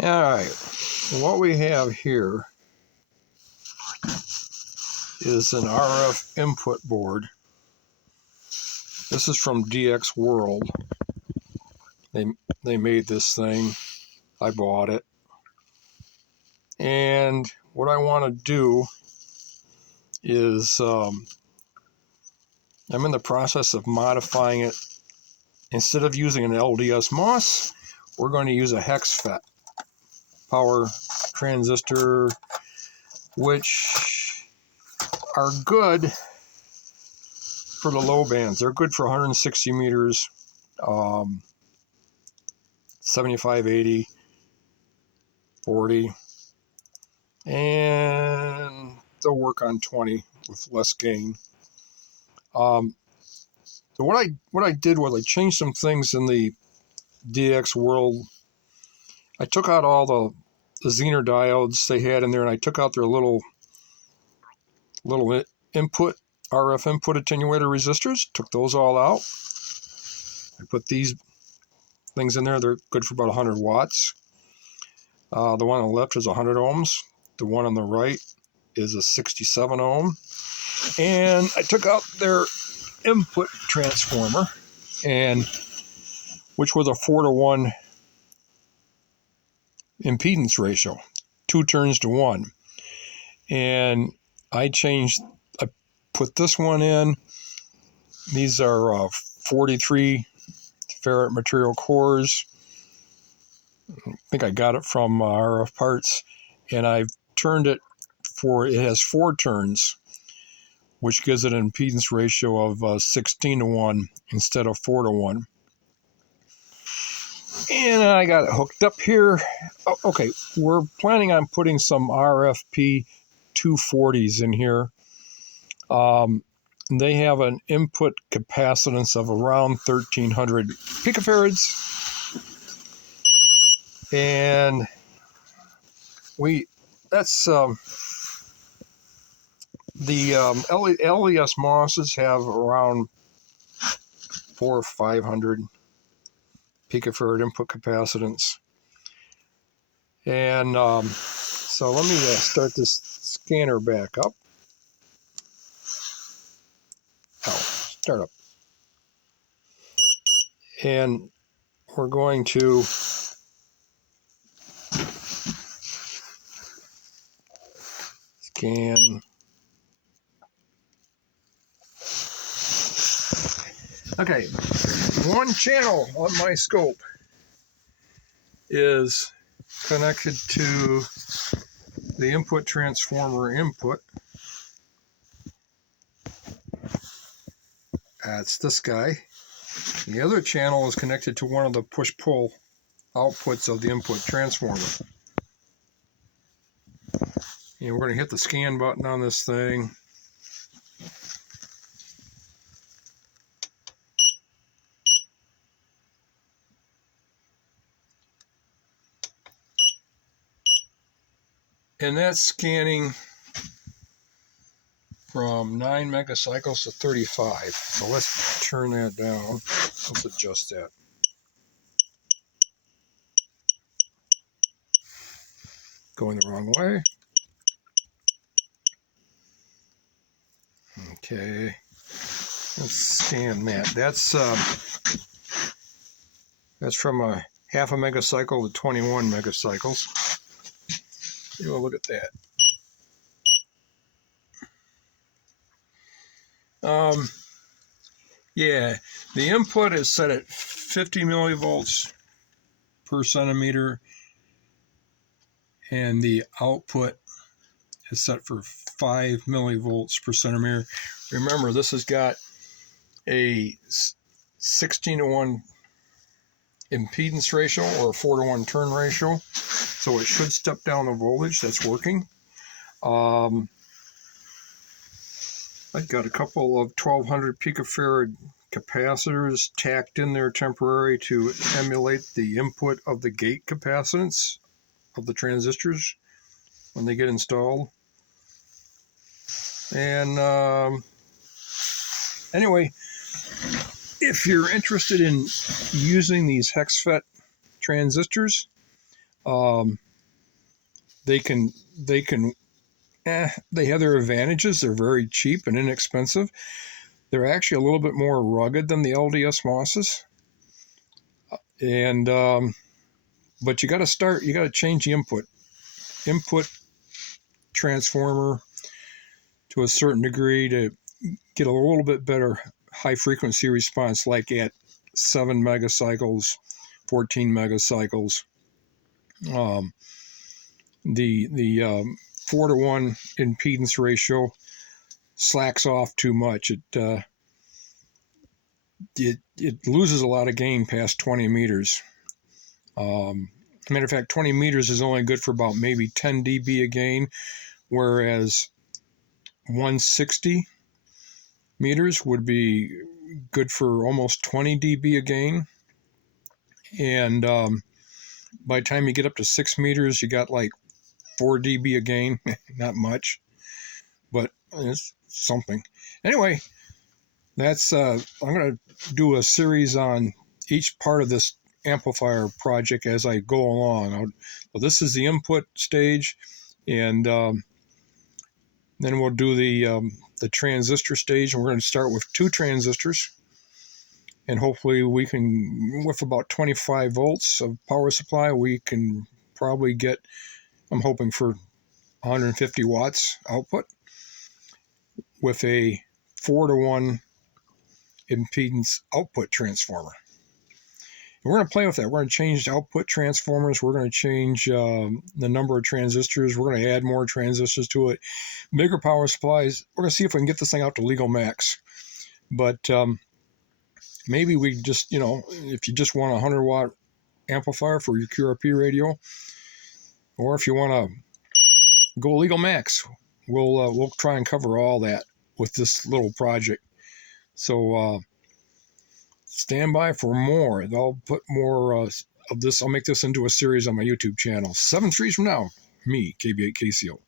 All right, what we have here is an RF input board. This is from DX World. They made this thing. I bought it. And what I want to do is I'm in the process of modifying it. Instead of using an LDmos, we're going to use a Hexfet power transistor, which are good for the low bands. They're good for 160 meters, 75, 80, 40, and they'll work on 20 with less gain. So what I did was I changed some things in the DX World. I took out all the Zener diodes they had in there, and I took out their little input, RF input attenuator resistors, took those all out. I put these things in there. They're good for about 100 watts. The one on the left is 100 ohms. The one on the right is a 67 ohm. And I took out their input transformer, which was a 4-to-1 impedance ratio, 2 turns to 1. And I put this one in. These are 43 ferrite material cores. I think I got it from RF Parts, and I've turned it it has 4 turns, which gives it an impedance ratio of 16 to 1 instead of 4 to 1. And I got it hooked up here. Okay, we're planning on putting some IRFP240s in here. They have an input capacitance of around 1300 picofarads. And that's the LDmos have around 400 or 500 picofarad input capacitance. And so let me start this scanner back up. Start up. And we're going to scan. Okay, one channel on my scope is connected to the input transformer input. That's this guy. The other channel is connected to one of the push-pull outputs of the input transformer. And we're going to hit the scan button on this thing. And that's scanning from 9 megacycles to 35. So let's turn that down. Let's adjust that. Going the wrong way. Okay. Let's scan that. That's from a half a megacycle to 21 megacycles. Take a look at that. Yeah, the input is set at 50 millivolts per centimeter, and the output is set for 5 millivolts per centimeter. Remember, this has got a 16 to 1 impedance ratio or a 4 to 1 turn ratio, so it should step down the voltage. That's working. I've got a couple of 1200 picofarad capacitors tacked in there temporarily to emulate the input of the gate capacitance of the transistors when they get installed. And anyway, if you're interested in using these Hexfet transistors, They can they have their advantages. They're very cheap and inexpensive. They're actually a little bit more rugged than the LDmos, and but you got to change the input transformer to a certain degree to get a little bit better high frequency response, like at 7 megacycles, 14 megacycles. The 4-to-1 impedance ratio slacks off too much. It loses a lot of gain past 20 meters. Matter of fact, 20 meters is only good for about maybe 10 dB a gain, whereas 160 meters would be good for almost 20 dB a gain. And by the time you get up to 6 meters, you got like 4 dB a gain. Not much, but it's something. Anyway, that's I'm going to do a series on each part of this amplifier project as I go along. Well, this is the input stage, and then we'll do the transistor stage, and we're going to start with 2 transistors, and hopefully we can, with about 25 volts of power supply, we can probably get, I'm hoping for 150 watts output with a 4-to-1 impedance output transformer. And we're going to play with that. We're going to change output transformers. We're going to change the number of transistors. We're going to add more transistors to it. Bigger power supplies. We're going to see if we can get this thing out to legal max. But maybe we just, if you just want a 100 watt amplifier for your QRP radio, or if you want to go legal max, we'll try and cover all that with this little project. So stand by for more. I'll put more of this. I'll make this into a series on my YouTube channel. 7 streets from now, me, KB8KCO.